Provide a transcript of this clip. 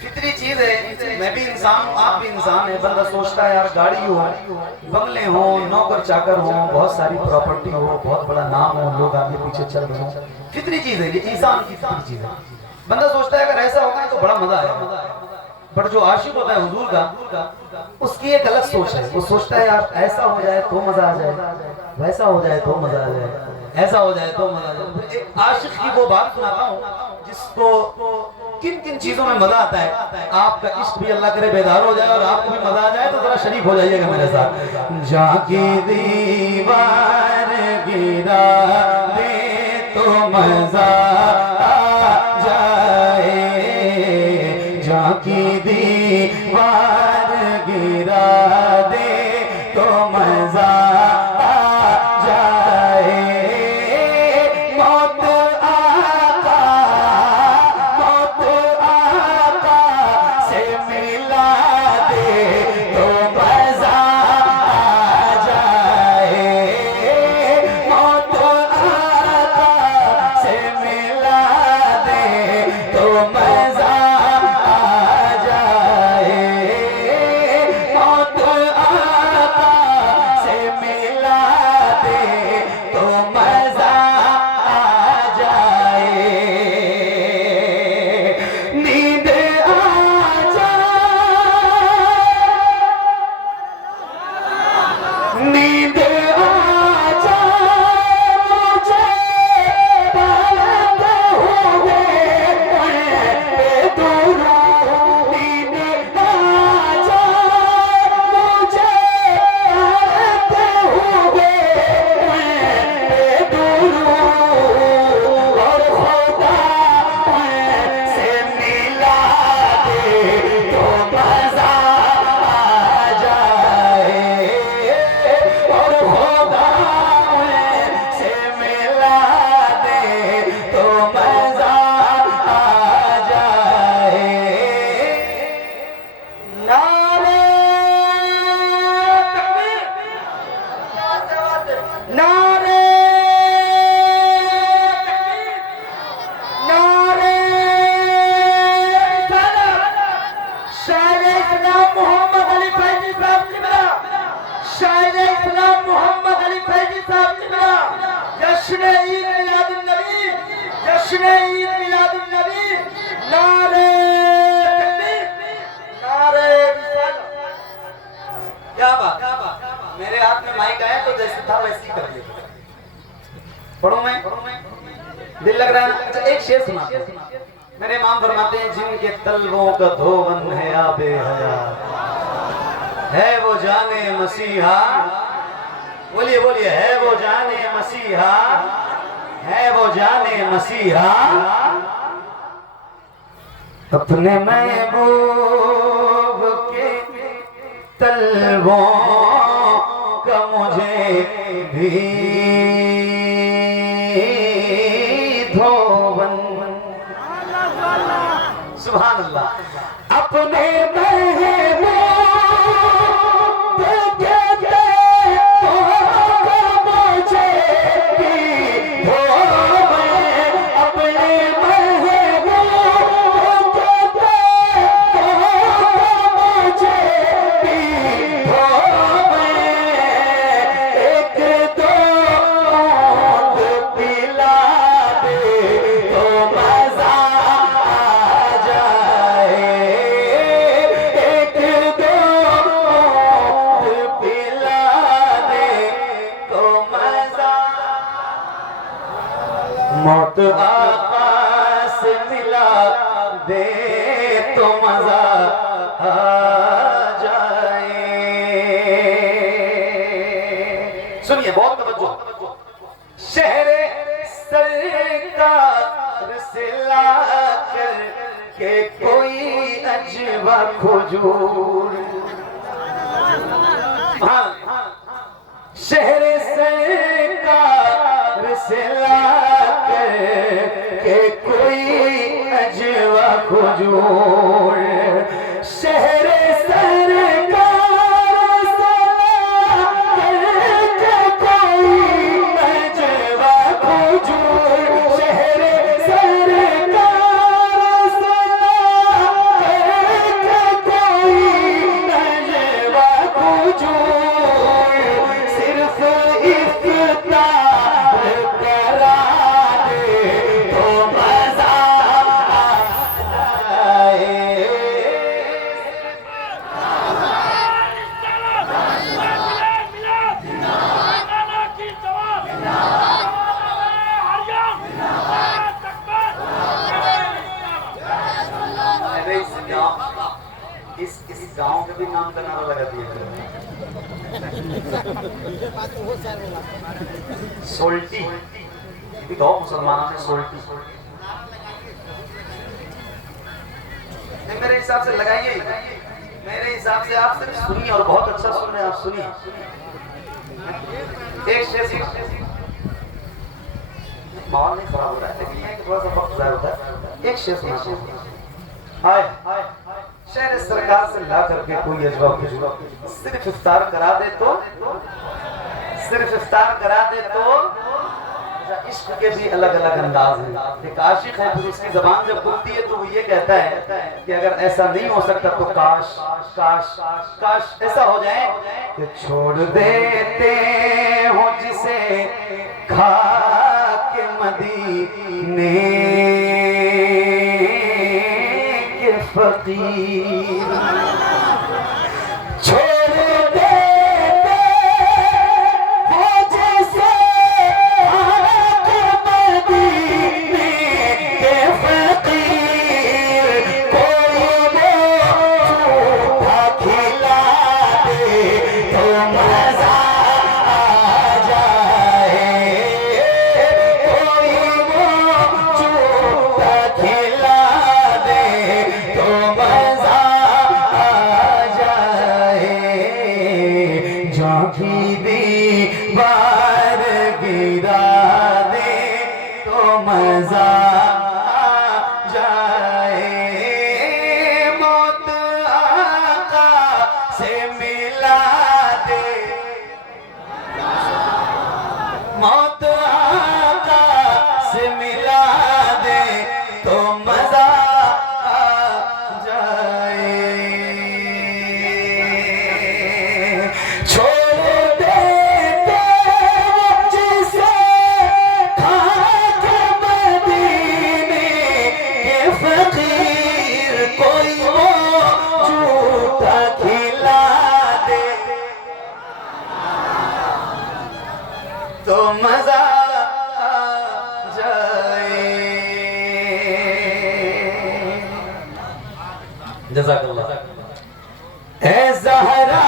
फितरी चीज है। मैं भी इंसान हूँ, आप भी इंसान है। बंदा सोचता है यार गाड़ी हो, बंगले हो, नौकर चाकर हो, बहुत सारी प्रॉपर्टी हो, बहुत बड़ा नाम हो, लोग आगे पीछे चल रहे हो। फितरी चीज है, ये इंसान की फितरी चीज है। बंदा सोचता है अगर ऐसा होगा तो बड़ा मजा आएगा। बट जो आशिक होता है हुजूर का, उसकी एक अलग सोच है। वो सोचता है यार ऐसा हो जाए तो मजा आ जाए, वैसा हो जाए तो मजा आ जाए, ऐसा हो जाए तो मजा आ जाए। एक आशिक की वो बात सुनाता हूँ जिसको किन किन चीजों में मजा आता है। आपका इश्क भी अल्लाह करे बेदार हो जाए और आपको भी मजा आ जाए तो जरा शरीफ हो जाइएगा मेरे साथ। जाके दीवार गिरा दे तो मजा आ जाए, जाके दीवार गिरा दे तो मजा आ जाए। मौत आका से मिला दे तो मजा आ जाए। मौत आका से मिला दे तो मजा आ जाए। मौत आका से मिला दे तो मजा आ जाए। नींद आ जाए, नींद आ जाए मुझे बालक हुए दूर। नींद आ जाए मुझे बालक हुए दूर। और खुदा से मिला दे तो मजा आ जाए। और खुदा से मिला दे तो मजा आ जाए। नारे तकबीर, नारे तकबीर, नारे रिसालत। शायर इस्लाम मोहम्मद अली फैजी साहब किबला, शायर इस्लाम मोहम्मद अली फैजी साहब किबला। जश्न ईद मिलादुन नबी, जश्न ईद मिलादुन नबी। नारे तकबीर, नारे रिसालत। क्या बात, मेरे हाथ में माइक आया तो जैसे था वैसे ही कर दिया। पढ़ूं मैं, दिल लग रहा है ना। अच्छा एक शेर सुना। मेरे इमाम फरमाते हैं जिनके तलवों का धोवन है आबे हयात, है वो जाने मसीहा। बोलिए बोलिए, है वो जाने मसीहा, है वो जाने मसीहा। अपने महबूब के तलवों का मुझे भी धोवन। सुभान अल्लाह। अपने महबूब के तलवों का मुझे भी धोवन। अपने महबूब के तलवों का मुझे भी धोवन। एक दो बूंद पिला दे तो मजा आ जाए। एक दो बूंद पिला दे तो मजा। मौत आका से मिला दे तो मजा आ जाए। सुनिए बहुत तवज्जो। शहरे सरकार से लाकर के कोई अजवा खजूर। हाँ, शहरे सरकार से लाकर के कोई अजवा खजूर। शहरे सरकार से लाकर सोल्टी भी कहो मुसलमानों ने सोल्टी। नहीं, मेरे हिसाब से लगाइए, मेरे हिसाब से आप सिर्फ सुनिए और बहुत अच्छा सुन रहे हैं आप, सुनिए। एक शेर माहौल नहीं खराब हो रहा है लेकिन थोड़ा सा वक्त ज़ाया होता है। एक शेर सुना हाय शहर सरकार से ला करके कोई अजवा खुजवा सिर्फ इफ्तार करा दे तो, सिर्फ इफ्तार करा दे तो। इश्क के भी अलग अलग अंदाज हैं। एक आशिक है फिर उसकी जबान जब खुलती है तो वो ये कहता है कि अगर ऐसा नहीं हो सकता तो काश काश काश ऐसा हो जाए कि छोड़ देते हो जिसे खा के मदीने के फकीर, छोड़ देते हो जिसे खा के मदीने के फकीर, कोई वो झूठा खिला दे तो मजा आ जाए, कोई वो झूठा खिला दे तो मजा आ जाए, जो की दीवार गिरा दे तो मजा आ जाए, मौत आका से मिला दे, मौत आका से मिला दे तो मजा आ जाए, छोड़ देते जिसे खा के मदीने के फकीर, कोई वो झूठा खिला दे तो मजा आ जाए। जज़ाकल्लाह। ए ज़हरा